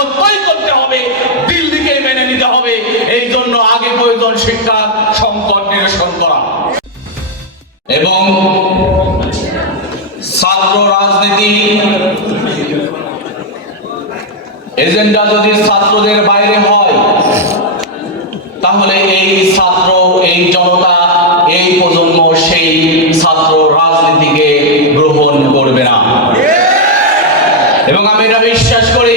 আনুগত্যই করতে হবে। দিল্লিকে মেনে নিতে হবে। এই জন্য আগে প্রয়োজন শিক্ষার সংকট নিরসন করা। এবং ছাত্র রাজনীতি, এজেন্ডা যদি ছাত্রদের বাইরে হয়, তাহলে এই ছাত্র, এই জনতা, এই প্রজন্ম সেই ছাত্র রাজনীতিকে গ্রহণ করবে না। এবং আমি এটা বিশ্বাস করি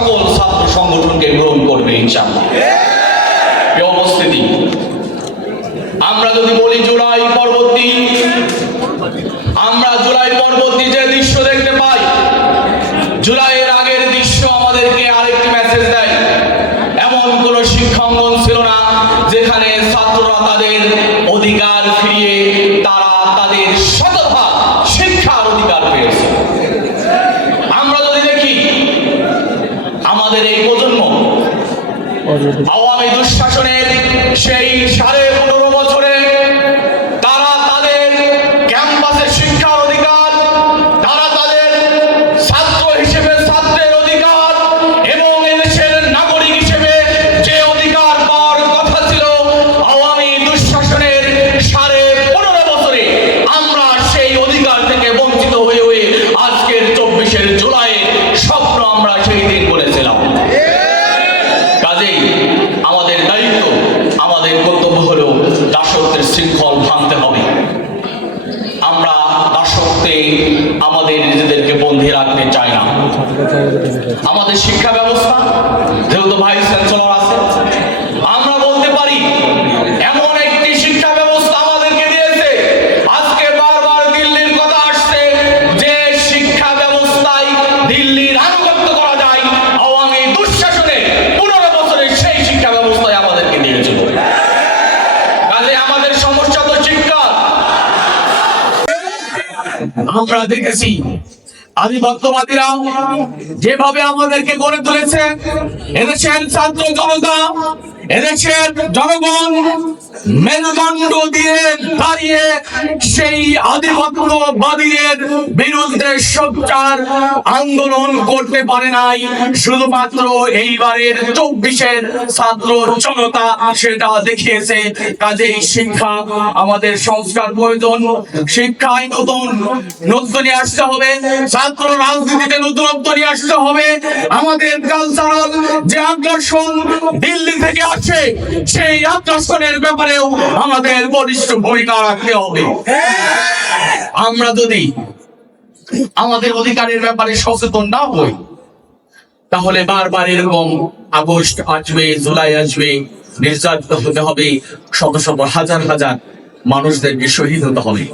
সকল ছাত্র সংগঠনকে গ্রহণ করবে ইনশাআল্লাহ। উপস্থিতি, আমরা যদি বলি জুলাই পরবর্তী, আমরা জুলাই পরবর্তী যে দৃশ্য দেখতে পাই, জুলাইয়ের আগের দৃশ্য আমাদেরকে আরেকটি মেসেজ দেয়। এমন কোন শিক্ষাঙ্গন ছিল না যেখানে ছাত্ররা তাদের অধিকার ফিরিয়ে তারা আওয়ামী দুঃশাসনের সেই সাড়ে পনেরো বছরে শৃঙ্খল ভাঙতে হবে। আমরা দাসত্বে আমাদের নিজেদেরকে বন্ধে রাখতে চাই না। আমাদের শিক্ষা ব্যবস্থা, যেহেতু ভাইস চ্যান্সেলর আমরা দেখেছি আমি ভক্তবাদীরা যেভাবে আমাদেরকে গড়ে তুলেছে এদেশের ছাত্র জনতা এদেশের জনগণ মেরুদণ্ড দিয়ে দাঁড়িয়ে সেই আধিপত্যবাদীদের বিরুদ্ধে সোচ্চার আন্দোলন করতে পারে নাই। শুধুমাত্র এইবারের চব্বিশের ছাত্র জনতা সেটা দেখিয়েছে। কাজেই শিক্ষা আমাদের সংস্কার প্রয়োজন, শিক্ষায় নতুন নতুন নিয়ে আসতে হবে, ছাত্র রাজনীতিতে নতুনত্ব নিয়ে আসতে হবে। আমাদের কালচারাল যে আকর্ষণ দিল্লি থেকে আসে সেই আকর্ষণের ব্যাপারেও আমাদের বলিষ্ঠ ভূমিকা রাখতে হবে। আমরা যদি আমাদের অধিকারের ব্যাপারে সচেতন না হই, তাহলে বারবার এরকম আগস্ট আসবে, জুলাই আসবে, নির্যাতিত হতে হবে, শত শত হাজার হাজার মানুষদেরকে শহীদ হতে হবে।